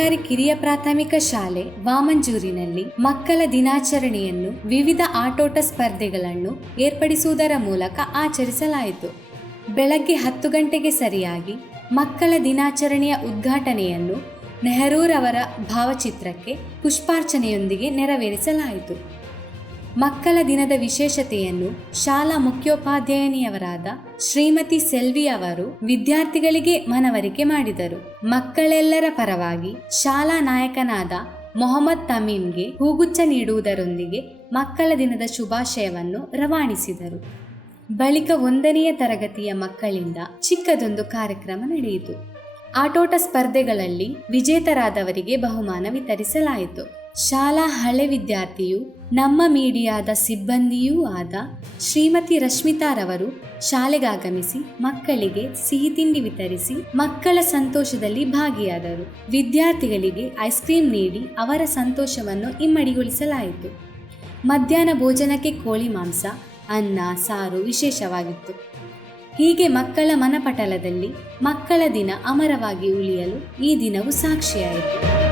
ಸರ್ಕಾರಿ ಕಿರಿಯ ಪ್ರಾಥಮಿಕ ಶಾಲೆ ವಾಮಂಜೂರಿನಲ್ಲಿ ಮಕ್ಕಳ ದಿನಾಚರಣೆಯನ್ನು ವಿವಿಧ ಆಟೋಟ ಸ್ಪರ್ಧೆಗಳನ್ನು ಏರ್ಪಡಿಸುವುದರ ಮೂಲಕ ಆಚರಿಸಲಾಯಿತು. ಬೆಳಗ್ಗೆ ಹತ್ತು ಗಂಟೆಗೆ ಸರಿಯಾಗಿ ಮಕ್ಕಳ ದಿನಾಚರಣೆಯ ಉದ್ಘಾಟನೆಯನ್ನು ನೆಹರೂರವರ ಭಾವಚಿತ್ರಕ್ಕೆ ಪುಷ್ಪಾರ್ಚನೆಯೊಂದಿಗೆ ನೆರವೇರಿಸಲಾಯಿತು. ಮಕ್ಕಳ ದಿನದ ವಿಶೇಷತೆಯನ್ನು ಶಾಲಾ ಮುಖ್ಯೋಪಾಧ್ಯಾಯನಿಯವರಾದ ಶ್ರೀಮತಿ ಸೆಲ್ವಿ ಅವರು ವಿದ್ಯಾರ್ಥಿಗಳಿಗೆ ಮನವರಿಕೆ ಮಾಡಿದರು. ಮಕ್ಕಳೆಲ್ಲರ ಪರವಾಗಿ ಶಾಲಾ ನಾಯಕನಾದ ಮೊಹಮ್ಮದ್ ತಮೀಮ್ಗೆ ಹೂಗುಚ್ಛ ನೀಡುವುದರೊಂದಿಗೆ ಮಕ್ಕಳ ದಿನದ ಶುಭಾಶಯವನ್ನು ರವಾನಿಸಿದರು. ಬಳಿಕ ಒಂದನೆಯ ತರಗತಿಯ ಮಕ್ಕಳಿಂದ ಚಿಕ್ಕದೊಂದು ಕಾರ್ಯಕ್ರಮ ನಡೆಯಿತು. ಆಟೋಟ ಸ್ಪರ್ಧೆಗಳಲ್ಲಿ ವಿಜೇತರಾದವರಿಗೆ ಬಹುಮಾನ ವಿತರಿಸಲಾಯಿತು. ಶಾಲಾ ಹಳೆ ವಿದ್ಯಾರ್ಥಿಯು, ನಮ್ಮ ಮೀಡಿಯಾದ ಸಿಬ್ಬಂದಿಯೂ ಆದ ಶ್ರೀಮತಿ ರಶ್ಮಿತಾರವರು ಶಾಲೆಗಾಗಮಿಸಿ ಮಕ್ಕಳಿಗೆ ಸಿಹಿ ತಿಂಡಿ ವಿತರಿಸಿ ಮಕ್ಕಳ ಸಂತೋಷದಲ್ಲಿ ಭಾಗಿಯಾದರು. ವಿದ್ಯಾರ್ಥಿಗಳಿಗೆ ಐಸ್ ಕ್ರೀಂ ನೀಡಿ ಅವರ ಸಂತೋಷವನ್ನು ಇಮ್ಮಡಿಗೊಳಿಸಲಾಯಿತು. ಮಧ್ಯಾಹ್ನ ಭೋಜನಕ್ಕೆ ಕೋಳಿ ಮಾಂಸ, ಅನ್ನ, ಸಾರು ವಿಶೇಷವಾಗಿತ್ತು. ಹೀಗೆ ಮಕ್ಕಳ ಮನಪಟಲದಲ್ಲಿ ಮಕ್ಕಳ ದಿನ ಅಮರವಾಗಿ ಉಳಿಯಲು ಈ ದಿನವು ಸಾಕ್ಷಿಯಾಯಿತು.